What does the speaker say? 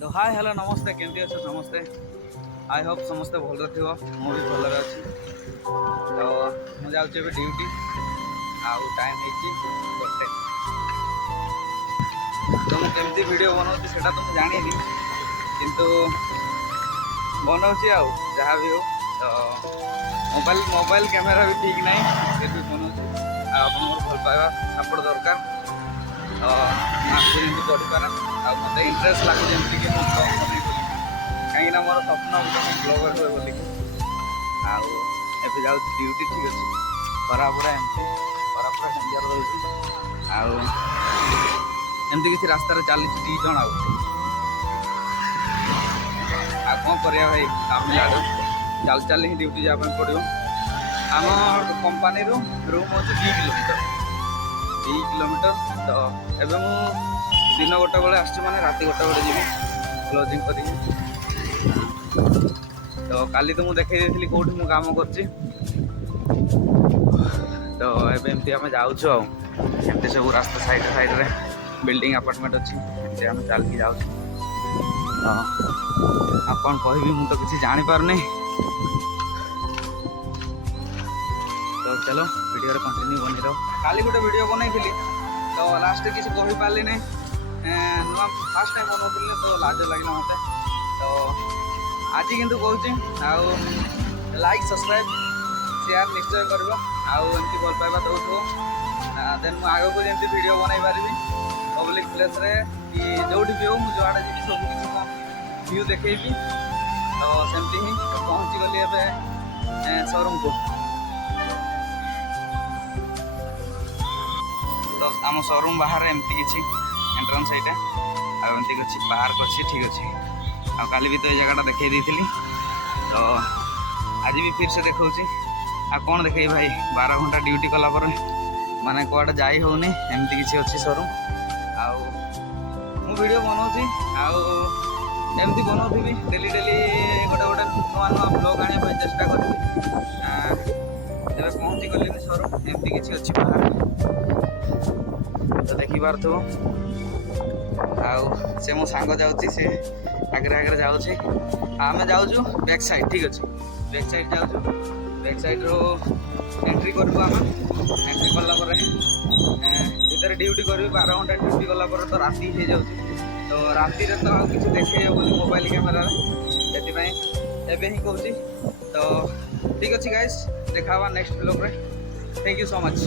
तो hi hello नमस्ते केमती अच्छे समस्ते आई होप समस्ते भल थो मु भी भल अच्छी तो मुझे जाऊँगी ड्यूटी आउ टाइम होते तो मुझे केमती वीडियो बनाऊँ से तो मुझे जानी किंतु बनाऊँगी आउ जहाँ भी हो तो मोबाइल मोबाइल कैमेरा भी ठीक ना फिर भी बनाऊँगी आप भल पाइबा सपोर्ट दरकार तो आपको जमी पढ़ीपारा मत इंटरेस्ट लगुच जमी कि ब्लग बन कहीं मोर स्वप्न ब्लगर हुए बोल आए जाऊँ ड्यूटी ठीक अच्छे खरा पूरा एमती खरा पूरा डेंजर रही एमती किसी रास्तार चली दी जन कौन कर भाई काम चल चल ही ड्यूटी जावाई पड़ो आम कंपानी रूम हूँ 2 किलोमीटर तो एवं दिन गोटे बेले आस राति गोटे बेले जी क्लोजिंग कर तो काली तो मुझे देखी कौटी मु काम कर तो एमती आम जाऊँ आमती सब रास्ता साइड साइड रे बिल्डिंग अपार्टमेंट अच्छी आम चल के जाऊँ तो आप कौन कह मु तो किसी जानी पारनी तो चलो वीडियो कंटिन्यू बनी रहो काली गोटे वीडियो बनई तो लास्ट किसी कही पारे ना नुआ फास्ट टाइम बनाऊली तो लाज लगे मत तो आज किंतु कहूँ लाइक सब्सक्राइब शेयर निश्चय करमती भल पाइबा दौथो देन मुझे आग को जमी वीडियो बनई पारि पब्लिक प्लेस रे कि जो भी हो मुझे जी सब किसी व्यू देखी तो सेमती ही पहुँची गली ए शोरूम को तो आम शोरूम बाहर एमती किसी एंट्रांस यहाँ आमती अच्छी पार्क अच्छी ठीक अच्छे आली भी तो ये जगह देखई दी तो आज भी फिर से देखा आ कौन देखे भाई 12 घंटा ड्यूटी कला माने कौटे जाई होनी एमती किसी अच्छी शोरूम आउ वीडियो बनाऊँगी आमती बनाऊँ डेली डेली गोटे गोटे नुआ नुआ ब्लॉग आने चेष्टा करी जब पहुँची गली शोरूम एमती किसी अच्छी बाहर तो देखी पार्थो से मो सांग जाऊँगी सी आगे आगे जाऊँगी आम जाऊँ बैक साइड ठीक अच्छे बैक साइड जाऊँ बैक साइड रो एंट्री करूँ आम एंट्री कलापर भर ड्यूटी करी 12 घंटा ड्यूटी कलापर तो राति हो जाऊँ तो राति तो किसी देखे मोबाइल कैमेरा से एवं ही कहूँ तो ठीक अच्छे गाइस देखा नेक्स्ट ब्लॉग रे थैंक यू सो मच।